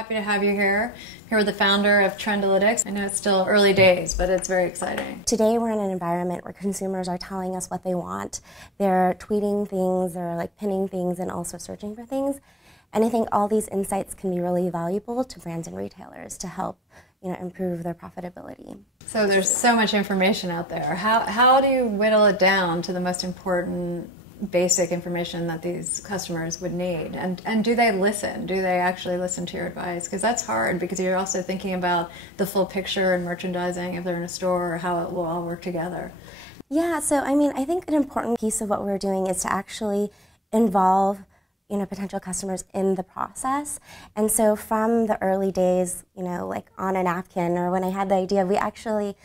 happy to have you here with the founder of Trendalytics. I know it's still early days, but it's very exciting. Today we're in an environment where consumers are telling us what they want. They're tweeting things, they're like pinning things, and also searching for things. And I think all these insights can be really valuable to brands and retailers to help improve their profitability. So there's so much information out there. How do you whittle it down to the most important basic information that these customers would need? And do they listen? Do they actually listen to your advice? Because that's hard, because you're also thinking about the full picture and merchandising if they're in a store, or how it will all work together. Yeah, so I think an important piece of what we're doing is to actually involve potential customers in the process. And so from the early days, like on a napkin, or when I had the idea, we actually,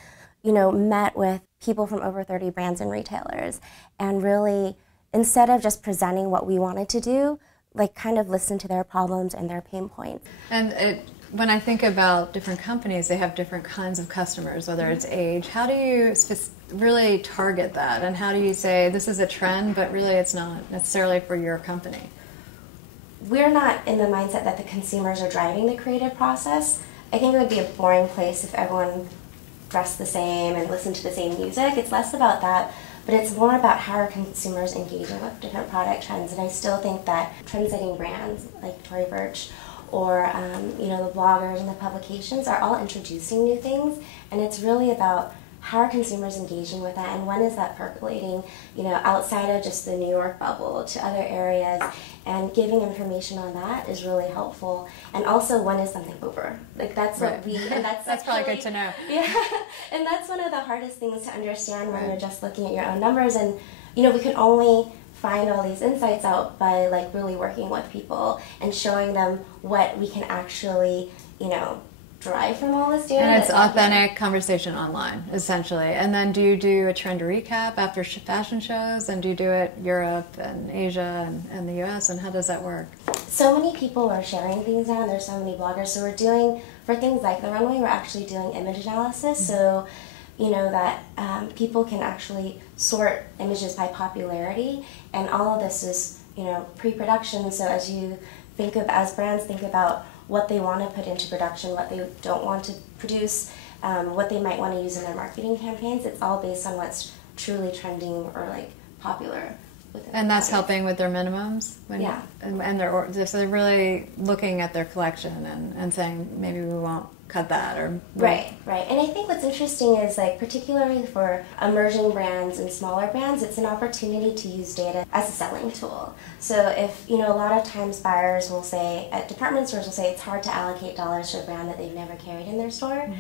met with people from over 30 brands and retailers, and really, instead of just presenting what we wanted to do, like kind of listen to their problems and their pain points. And when I think about different companies, they have different kinds of customers, whether it's age. How do you really target that? And how do you say this is a trend, but really it's not necessarily for your company? We're not in the mindset that the consumers are driving the creative process. I think it would be a boring place if everyone dressed the same and listened to the same music. It's less about that, but it's more about how are consumers engaging with different product trends. And I still think that trend-setting brands like Tory Burch or the bloggers and the publications are all introducing new things, and it's really about how are consumers engaging with that, and when is that percolating, outside of just the New York bubble to other areas, and giving information on that is really helpful. And also, when is something over? Like that's right. what we, and that's probably good to know. Yeah, and that's one of the hardest things to understand when you're just looking at your own numbers. And we can only find all these insights out by like really working with people and showing them what we can actually, drive from all this data. And it's authentic conversation online, essentially. And then do you do a trend recap after fashion shows? And do you do it Europe and Asia and the US? And how does that work? So many people are sharing things now, and there's so many bloggers. So we're doing, for things like the runway, we're actually doing image analysis. So, that people can actually sort images by popularity. And all of this is, pre-production. So as brands think about what they want to put into production, what they don't want to produce, what they might want to use in their marketing campaigns. It's all based on what's truly trending or like popular. And that's helping with their minimums? Yeah. So they're really looking at their collection and saying, maybe we won't cut that. Right. And I think what's interesting is, like, particularly for emerging brands and smaller brands, it's an opportunity to use data as a selling tool. So if, a lot of times buyers will say, at department stores will say it's hard to allocate dollars to a brand that they've never carried in their store,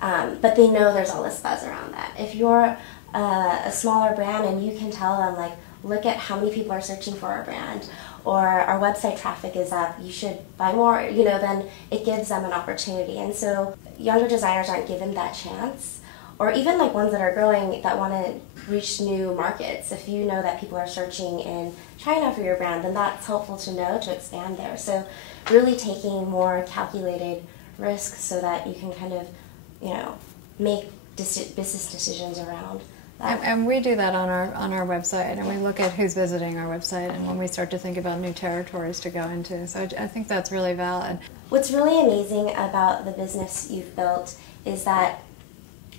but they know there's all this buzz around that. If you're a smaller brand and you can tell them, like, look at how many people are searching for our brand, or our website traffic is up, you should buy more, then it gives them an opportunity. And so younger designers aren't given that chance, or even like ones that are growing that want to reach new markets. If you know that people are searching in China for your brand, then that's helpful to know to expand there. So really taking more calculated risks so that you can kind of, make business decisions around that. And we do that on our website, and we look at who's visiting our website, and when we start to think about new territories to go into. So I think that's really valid. What's really amazing about the business you've built is that,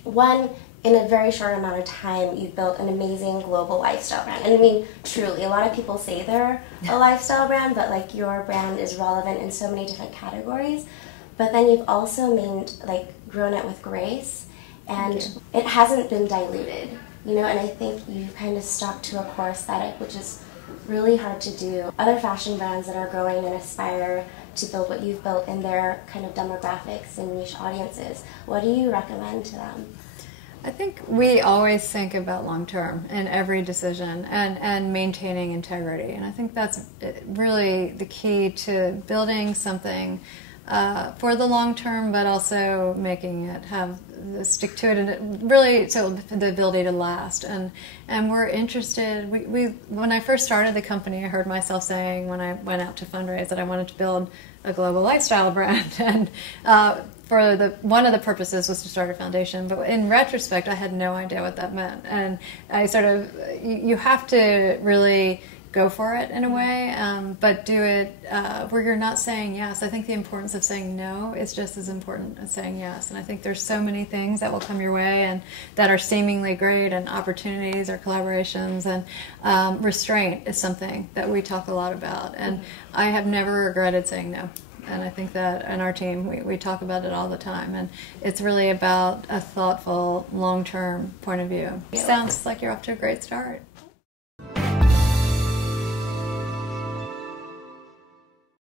one, in a very short amount of time, you've built an amazing global lifestyle brand. And I mean, truly, a lot of people say they're a lifestyle brand, but like your brand is relevant in so many different categories. But then you've also grown it with grace, and it hasn't been diluted. And I think you've kind of stuck to a core aesthetic, which is really hard to do. Other fashion brands that are growing and aspire to build what you've built in their kind of demographics and niche audiences, what do you recommend to them? I think we always think about long-term in every decision, and maintaining integrity. And I think that's really the key to building something for the long term, but also making it stick to it, and really so the ability to last. And we're interested. When I first started the company, I heard myself saying when I went out to fundraise that I wanted to build a global lifestyle brand, and one of the purposes was to start a foundation. But in retrospect, I had no idea what that meant, and I you have to really go for it in a way, but do it where you're not saying yes. I think the importance of saying no is just as important as saying yes. And I think there's so many things that will come your way and that are seemingly great, and opportunities or collaborations, and restraint is something that we talk a lot about. And I have never regretted saying no. And I think that in our team, we talk about it all the time. And it's really about a thoughtful, long-term point of view. Sounds like you're off to a great start.